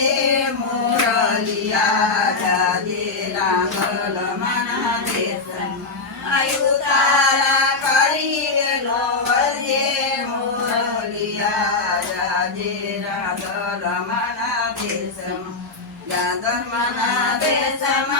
दे मोरलिया जादे लागल मना दे आयुतारा करी लोवजे मोरलिया जादे लागल मना दे सम जादर मना दे समा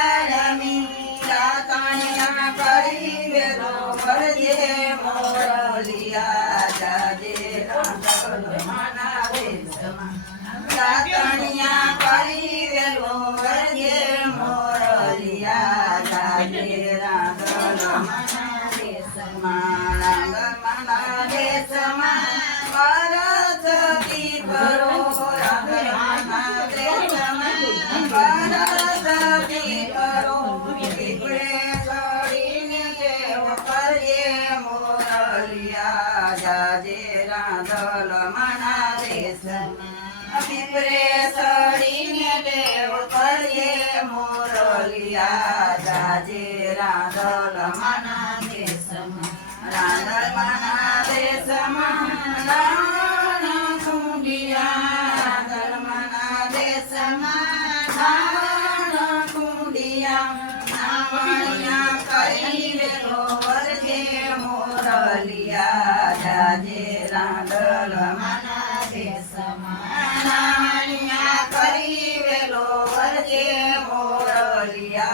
મોરલિયા જાજે રામ મનાવે સાતણિયા કરી વેલો રજે મોરલિયા જાજે રામ મનાવે સમા રાધલ મના દેશ પીપરે સડીને દેવ કરીએ મોરલિયા. જાજે રાધલ મના દેશ રાધલ